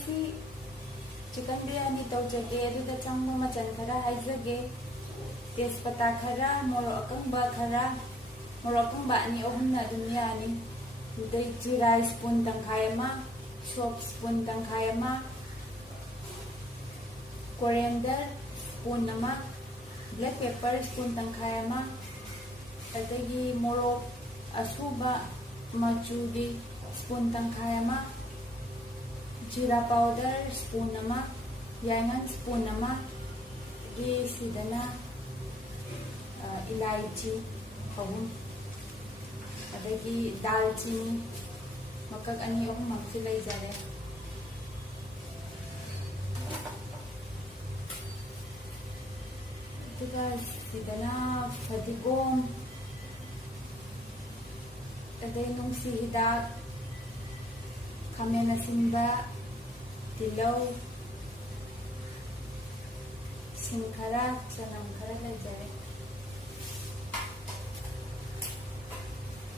ngasi chicken biryani tawjage aduda changma machan khara haijage tespata khara morok akangba khara morok akangba ani ohumna dum yani udai jira spoon tangkhai ama soap spoon tangkhai ama coriander spoon ama black pepper spoon tangkhai ama adagi morok asuba machugi spoon tangkhai ama Jira powder spoon nama, yangan spoon nama, sidana ilaichi hawum, adagi dalchini, makag ani ako magsilay jare. Ito sidana fadigom, aday nung sihidak, khamen asinba, tilaw, sing khara, chanam khara lajare.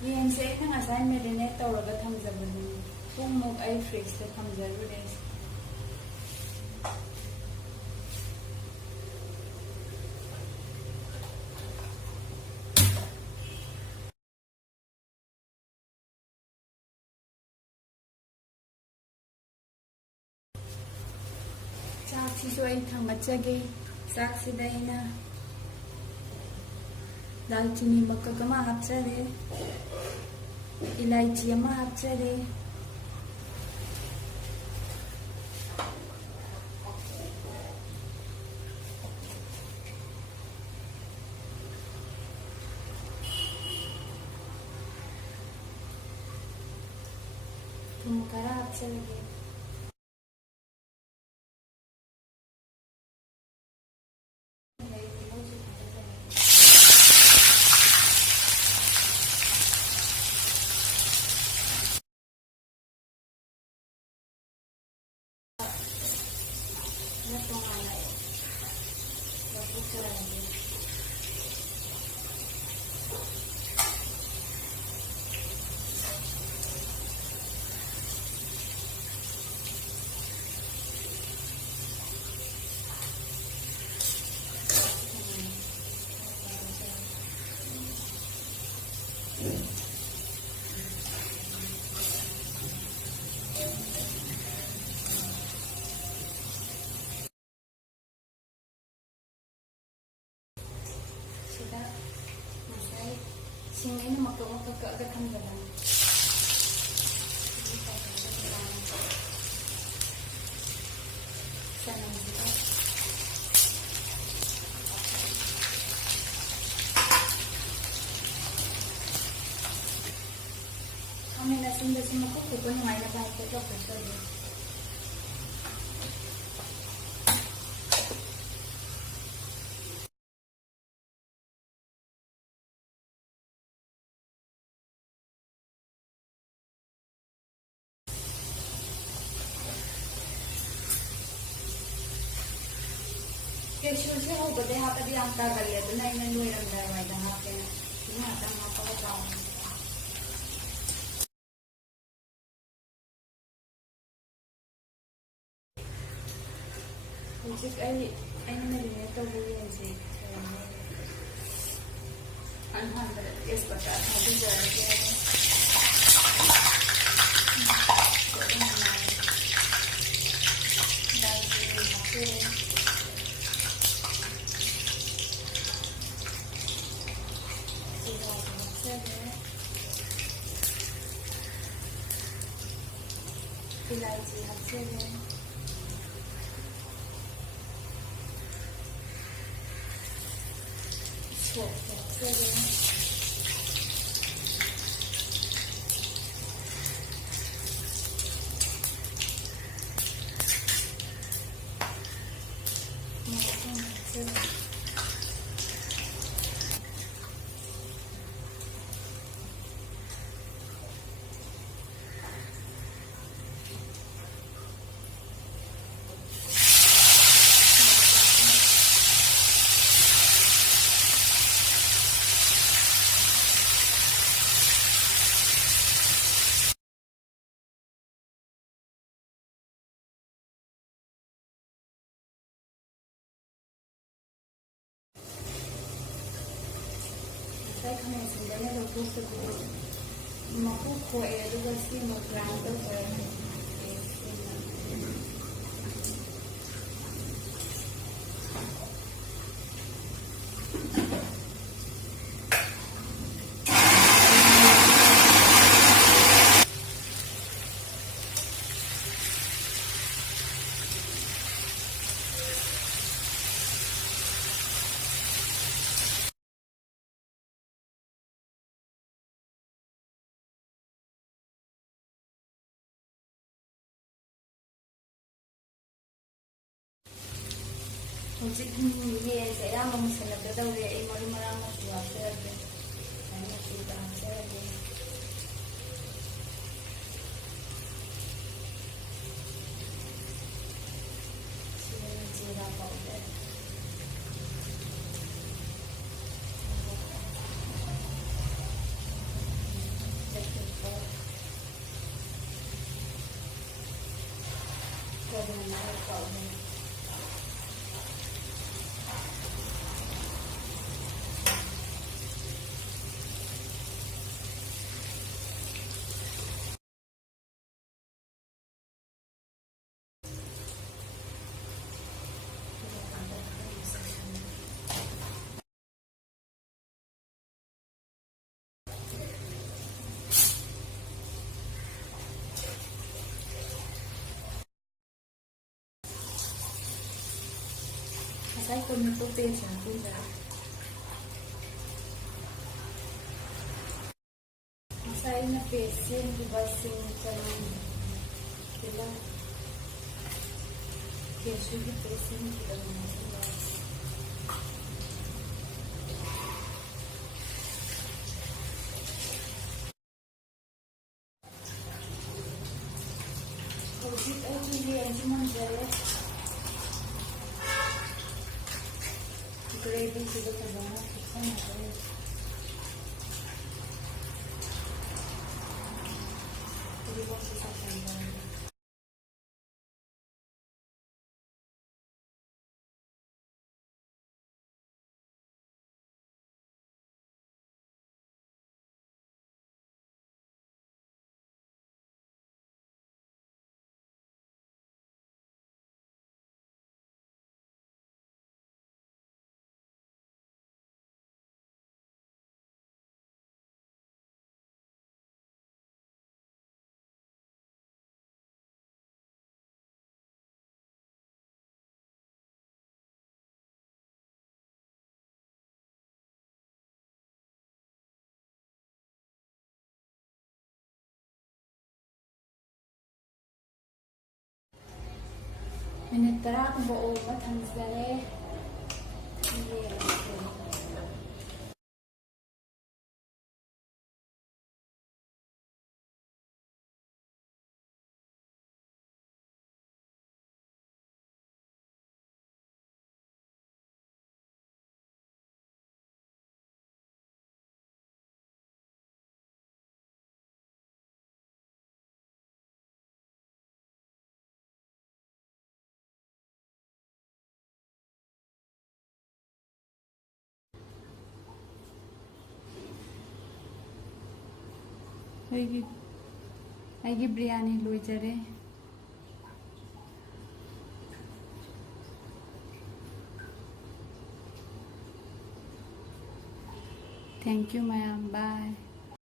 Yen se khang asan marinate tawraga thamjabani. Pung muk ai fridge ta thamjarure. Siso ay thangmachage sak sidaina dalchini makkagama hapchare ilaichi ama hapchare tumukara hapchare Sini makak agak hamdalan. Sana juga. Kami nasi nasi makuk pun mana bahasa tu betul. Kesho se ho bade ha padi amta kariya to na ina noi ram dar mai da ha pe na ta ma pa ka ta Music ay na rin ito buhay si Anhanda is pa ta ha di jara ke Ilaichi hapchare soap hapchare ꯂꯣꯏꯅ ꯂꯧꯊꯣꯛꯇꯕꯤꯗ ꯃꯀꯨ ꯈꯣꯛꯑꯦ ꯑꯗꯨꯒ ꯁꯦꯝꯕ grind ꯇꯧꯖꯔꯦ ꯍꯧꯖꯤꯛ ꯌꯦꯟꯁꯦ ꯑꯌꯥꯝꯕ ꯃꯨꯁꯜꯂꯛꯀꯗꯧꯔꯦ ꯑꯩ ꯃꯔꯨ ꯃꯔꯥꯡ ꯃꯆꯨ ꯍꯥꯞꯆꯔꯒꯦ ꯃꯆꯨꯗ ꯍꯥꯞꯆꯔꯒꯦ जीरा powder powder Saya punya putih punya. Saya na pesin di basing kanan kita. Kesu di pesin kita masuk. Ujit aja dia cuma jalan. Gravy sudah terbanyak kita makan. Jadi masih sampai. Minit tara kung buo matanggalin. ꯑꯩꯒꯤ biryani ꯂꯣꯏꯖꯔꯦ thank you ꯃꯌꯥꯝ ꯕꯥꯏ